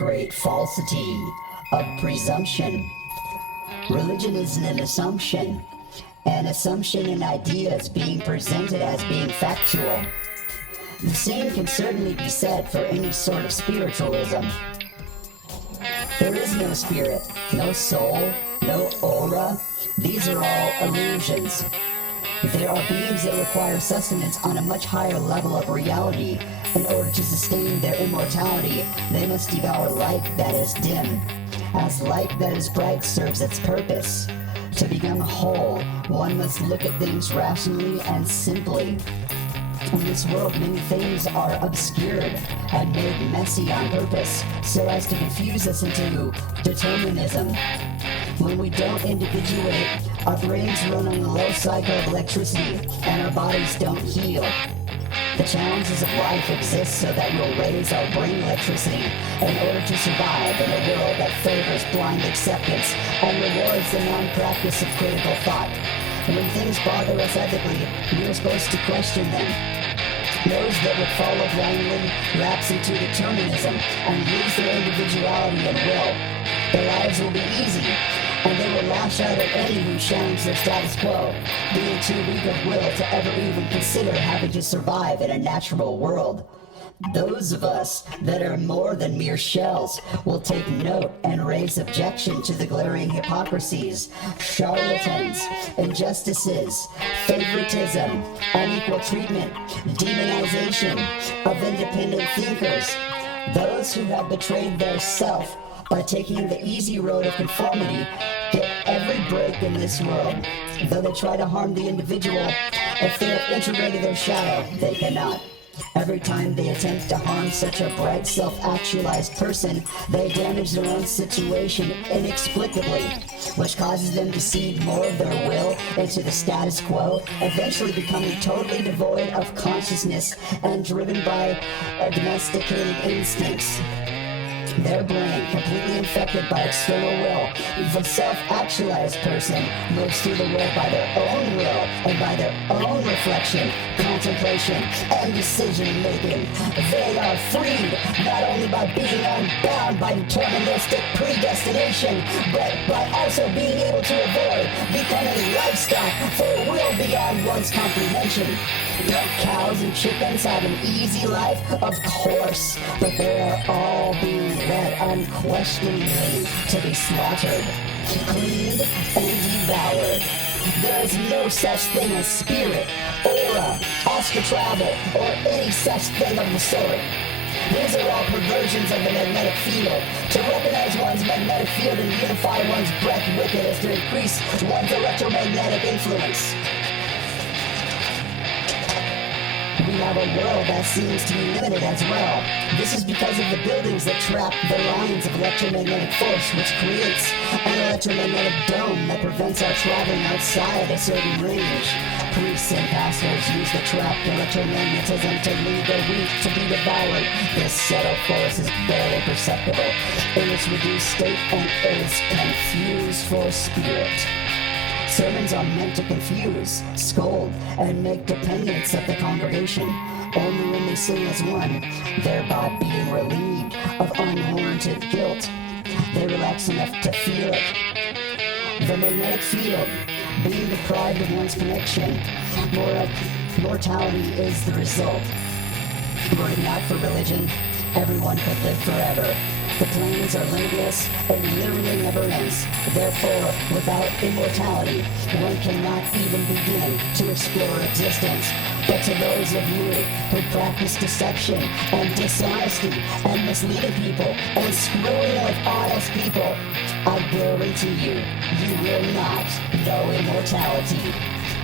great falsity of presumption. Religion is an assumption in ideas being presented as being factual. The same can certainly be said for any sort of spiritualism. There is no spirit, no soul, no aura. These are all illusions. There are beings that require sustenance on a much higher level of reality. In order to sustain their immortality, they must devour light that is dim, as light that is bright serves its purpose. To become whole, one must look at things rationally and simply. In this world, many things are obscured and made messy on purpose, so as to confuse us into determinism. When we don't individuate, our brains run on a low cycle of electricity, and our bodies don't heal. The challenges of life exist so that we'll raise our brain electricity in order to survive in a world that favors blind acceptance and rewards the non-practice of critical thought. When things bother us ethically, we are supposed to question them. Those that would follow blindly lapse into determinism and lose their individuality and will. Their lives will be easy, and they will lash out at any who challenge their status quo, being too weak of will to ever even consider having to survive in a natural world. Those of us that are more than mere shells will take note and raise objection to the glaring hypocrisies, charlatans, injustices, favoritism, unequal treatment, demonization of independent thinkers. Those who have betrayed their self by taking the easy road of conformity get every break in this world. Though they try to harm the individual, if they have integrated their shadow, they cannot. Every time they attempt to harm such a bright self-actualized person, they damage their own situation inexplicably, which causes them to cede more of their will into the status quo, eventually becoming totally devoid of consciousness and driven by domesticated instincts. Their brain, completely infected by external will, the self-actualized person moves through the world by their own will and by their own reflection, contemplation, and decision-making. They are freed not only by being unbound by deterministic predestination, but by also being able to avoid becoming livestock for a will beyond one's comprehension. Don't cows and chickens have an easy life? Of course, but they are all being led unquestioningly to be slaughtered, cleaned, and devoured. There is no such thing as spirit, aura, astral travel, or any such thing of the sort. These are all perversions of the magnetic field. To recognize one's magnetic field and unify one's breath with it is to increase one's electromagnetic influence. We have a world that seems to be limited as well. This is because of the buildings that trap the lines of electromagnetic force, which creates an electromagnetic dome that prevents our traveling outside a certain range. Priests and pastors use the trapped electromagnetism to lead the weak to be devoured. This subtle force is barely perceptible in its reduced state and is confused for spirit. Sermons are meant to confuse, scold, and make dependents of the congregation. Only when they sing as one, thereby being relieved of unwarranted guilt, they relax enough to feel it. The magnetic field, being deprived of one's connection, mortality is the result. Were it not for religion, everyone could live forever. The planes are limitless and literally never ends. Therefore, without immortality, one cannot even begin to explore existence. But to those of you who practice deception and dishonesty and misleading people and screwing with honest people, I guarantee you, you will not know immortality.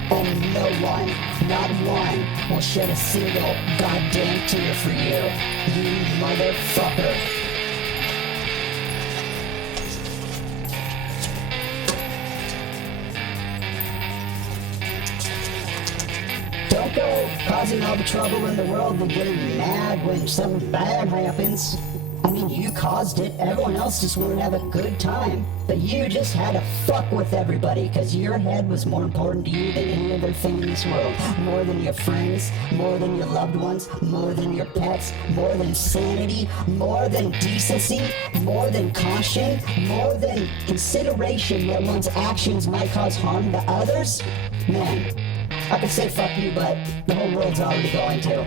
And no one, not one, will shed a single goddamn tear for you, you motherfucker. Don't go causing all the trouble in the world and getting mad when something bad happens. I mean, you caused it. Everyone else just wanted to have a good time. But you just had to fuck with everybody because your head was more important to you than any other thing in this world. More than your friends, more than your loved ones, more than your pets, more than sanity, more than decency, more than caution, more than consideration that one's actions might cause harm to others. Man, I could say fuck you, but the whole world's already going to.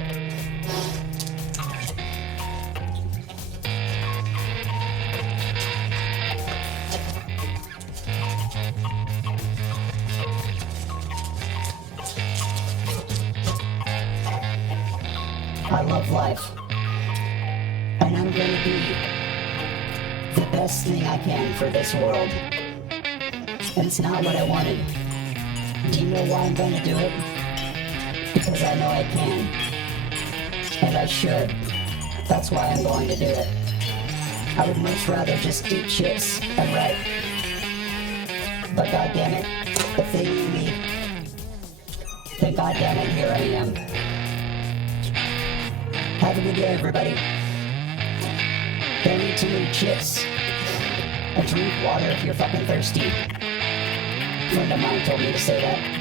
I love life, and I'm gonna be the best thing I can for this world, and it's not what I wanted. Do you know why I'm gonna do it? Because I know I can, and I should. That's why I'm going to do it. I would much rather just eat chips and write, but goddammit, if they knew me, then goddammit, here I am. Have a good day, everybody. Don't eat too many chips. And drink water if you're fucking thirsty. A friend of mine told me to say that.